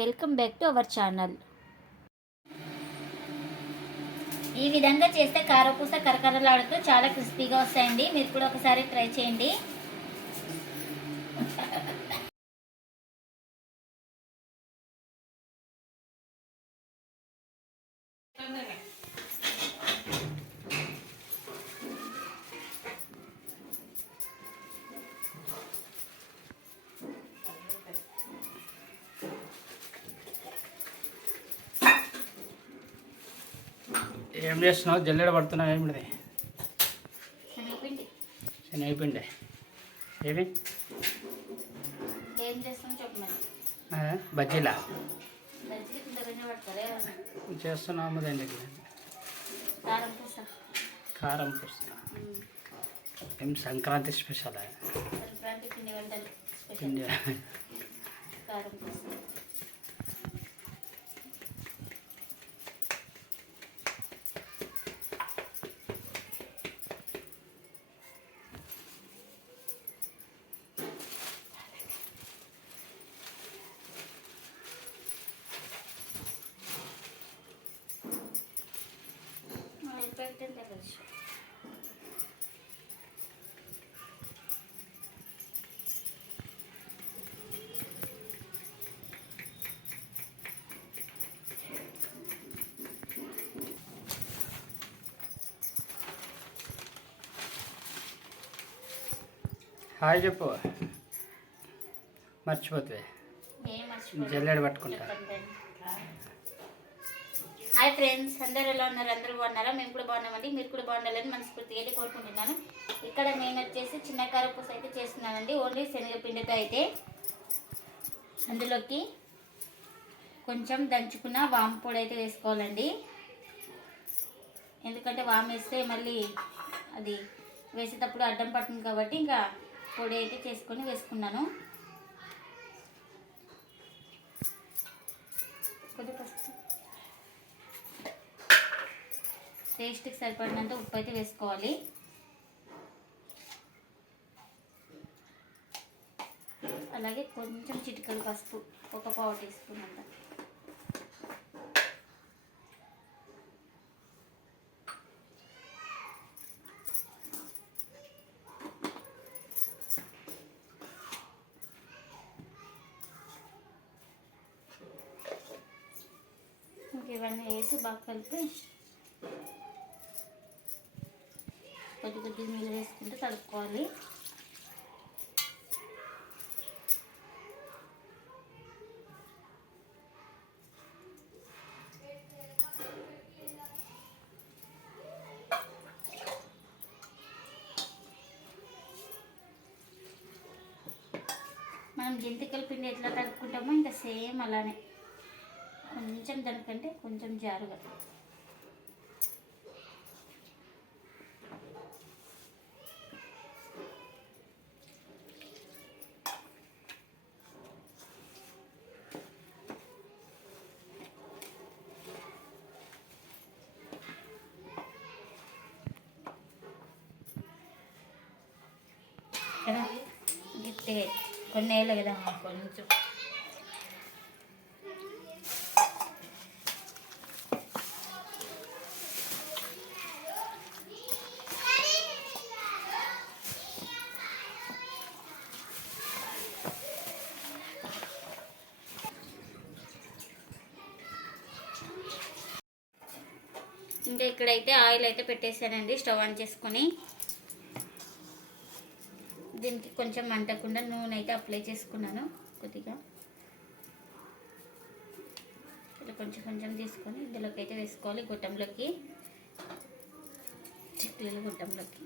Welcome back to our channel. ఈ విధంగా చేస్తే కారపూస కరకరలాడుతూ చాలా క్రిస్పీగా వస్తాయండి. మీరు కూడా ఒకసారి ట్రై చేయండి. ఏం చేస్తున్నావు? జల్లెడ పడుతున్నావు ఏమిటి? శనగపిండి. శనగపిండి ఏమి ఏం చేస్తాం చెప్పమని. బజ్జీలా బజ్జీ ఇంతకన్నా పడతారే చేస్తున్నాము. దానికి కారం పూస. కారం పూస ఏం సంక్రాంతి స్పెషల్? సంక్రాంతి పిండి వంటలు స్పెషల్ కారం పూస. హాయ్ చెప్పు, మర్చిపోతుంది. జల్లెడ పట్టుకుంటా. హాయ్ ఫ్రెండ్స్, అందరూ ఎలా ఉన్నారు? అందరూ బాగున్నారా? మేము కూడా బాగున్నామండి. మీరు కూడా బాగుండాలని మనస్ఫూర్తిగా అయితే కోరుకుంటున్నాను. ఇక్కడ నేను వచ్చేసి చిన్న కారపూస అయితే చేస్తున్నానండి. ఓన్లీ శనగపిండితో అయితే. అందులోకి కొంచెం దంచుకున్న వాము పొడి అయితే వేసుకోవాలండి. ఎందుకంటే వాము వేస్తే మళ్ళీ అది వేసేటప్పుడు అడ్డం పడుతుంది కాబట్టి ఇంకా పొడి అయితే చేసుకొని వేసుకున్నాను. కొద్ది పసుపు, టేస్ట్కి సరిపడినంత ఉప్పు అయితే వేసుకోవాలి. అలాగే కొంచెం చిటికలు పసుపు, ఒక పావు టీ స్పూన్ అంత. ఇవన్నీ వేసి బాగా కలిపి కొద్ది కొద్ది నీళ్ళు వేసుకుంటూ కలుపుకోవాలి. మనం జంతికల పిండి ఎట్లా కలుపుకుంటామో ఇంకా సేమ్ అలానే, కొంచెం దానికంటే కొంచెం జారుగా. కదా గట్టిగా కొన్ని వేయాలి కదా, కొంచెం. ఇంకా ఇక్కడైతే ఆయిల్ అయితే పెట్టేశానండి. స్టవ్ ఆన్ చేసుకొని దీనికి కొంచెం మంటకుండా నూనె అయితే అప్లై చేసుకున్నాను. కొద్దిగా ఇలా కొంచెం కొంచెం తీసుకొని ఇందులోకి అయితే వేసుకోవాలి. గుట్టంలోకి, చిక్కులు గుట్టంలోకి.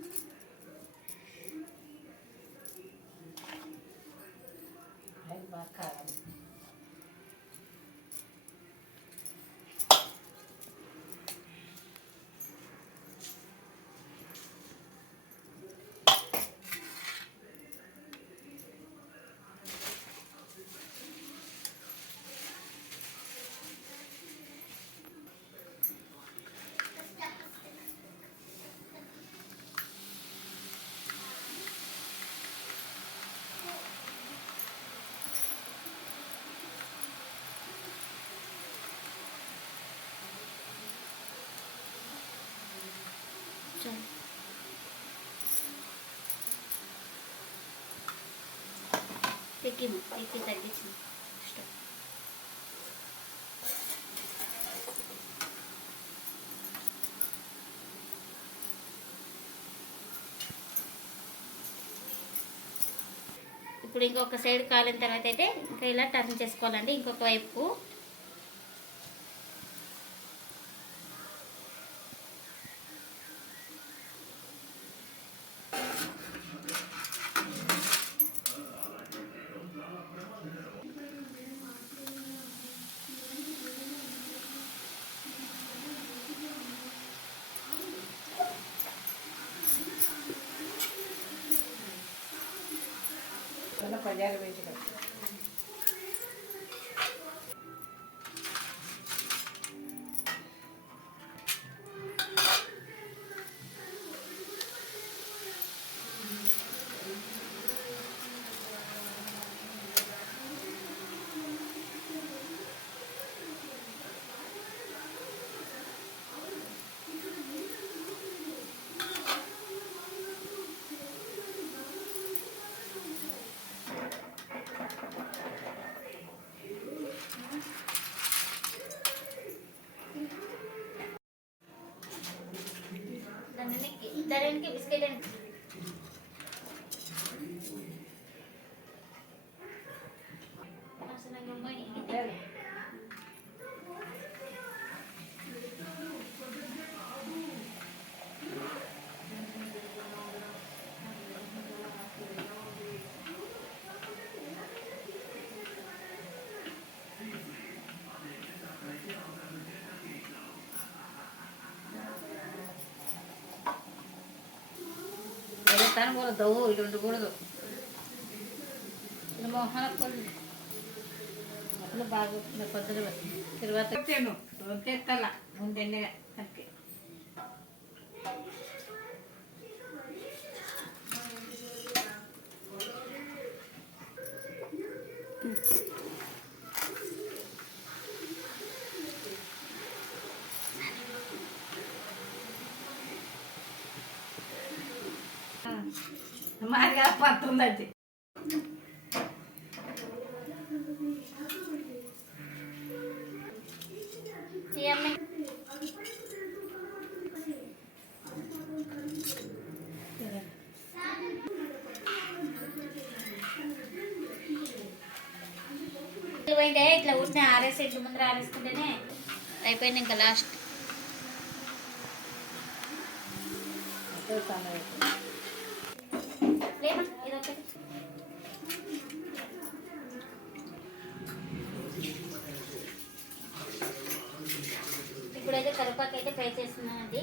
ఎక్కి తగ్గించి స్టవ్. ఇప్పుడు ఇంకొక సైడ్ కాలిన తర్వాత అయితే ఇంకా ఇలా టర్న్ చేసుకోవాలండి ఇంకొక వైపు. దానికి బిస్కెట్ అండి. తను కూడా దవ్వు ఇటు ఉండకూడదు. ఇది మొహన కొద్ది అట్లా బాగా పొద్దున తర్వాత తెత్తల ముందెండగా కనుక మాదిగా పడుతుందండి. పోయిందే ఇట్లా ఊరినే ఆరేసి ఇంటి ముందర ఆరేసుకుంటేనే అయిపోయింది ఇంకా లాస్ట్. లేమా ఇదొకటి ఇప్పుడైతే కరివేపాకు అయితే ఫ్రై చేస్తున్నానండి.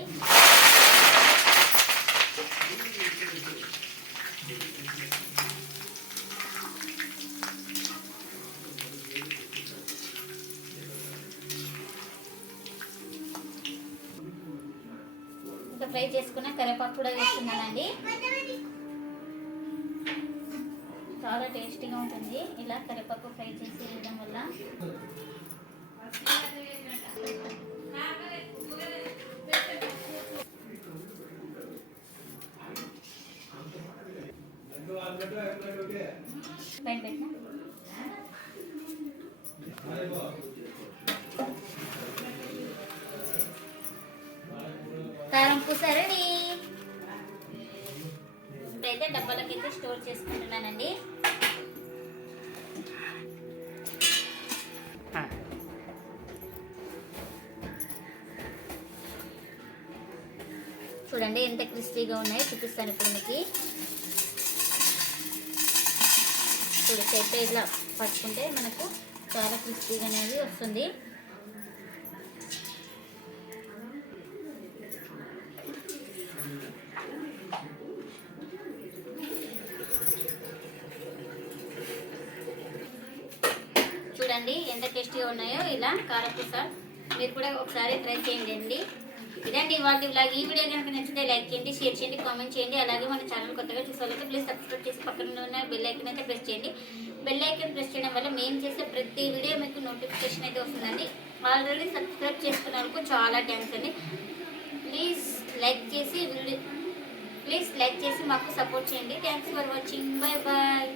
ఇంకా ఫ్రై చేసుకున్న కరివేపాకు కూడా వేస్తున్నానండి. చాలా టేస్టీగా ఉంటుంది ఇలా కరివేపాకు ఫ్రై చేసి వేయడం వల్ల. పైన పెట్టిన కారం పూస రెడీ. ఇప్పుడైతే డబ్బాలకైతే స్టోర్ చేసుకుంటున్నానండి. చూడండి ఎంత క్రిస్పీగా ఉన్నాయో చూపిస్తాను ఇప్పుడు మీకు. చూడు చేస్తే ఇట్లా పట్టుకుంటే మనకు చాలా క్రిస్పీగా అనేది వస్తుంది. చూడండి ఎంత టేస్టీగా ఉన్నాయో ఇలా కారపూస. మీరు కూడా ఒకసారి ట్రై చేయండి. ఇదండి ఇవాళ వ్లాగ్. ఈ వీడియో కనుక నచ్చితే లైక్ చేయండి, షేర్ చేయండి, కామెంట్ చేయండి. అలాగే మన ఛానల్ కొత్తగా చూసేవాళ్ళైతే ప్లీజ్ సబ్స్క్రైబ్ చేసి పక్కన ఉన్న బెల్ ఐకన్ అయితే ప్రెస్ చేయండి. బెల్ ఐకన్ ప్రెస్ చేయడం వల్ల మేము చేసే ప్రతి వీడియో మీకు నోటిఫికేషన్ అయితే వస్తుందండి. ఆల్రెడీ సబ్స్క్రైబ్ చేసుకున్న వాళ్ళకు చాలా థ్యాంక్స్ అండి. ప్లీజ్ లైక్ చేసి ప్లీజ్ లైక్ చేసి మాకు సపోర్ట్ చేయండి. Thanks for watching. Bye bye.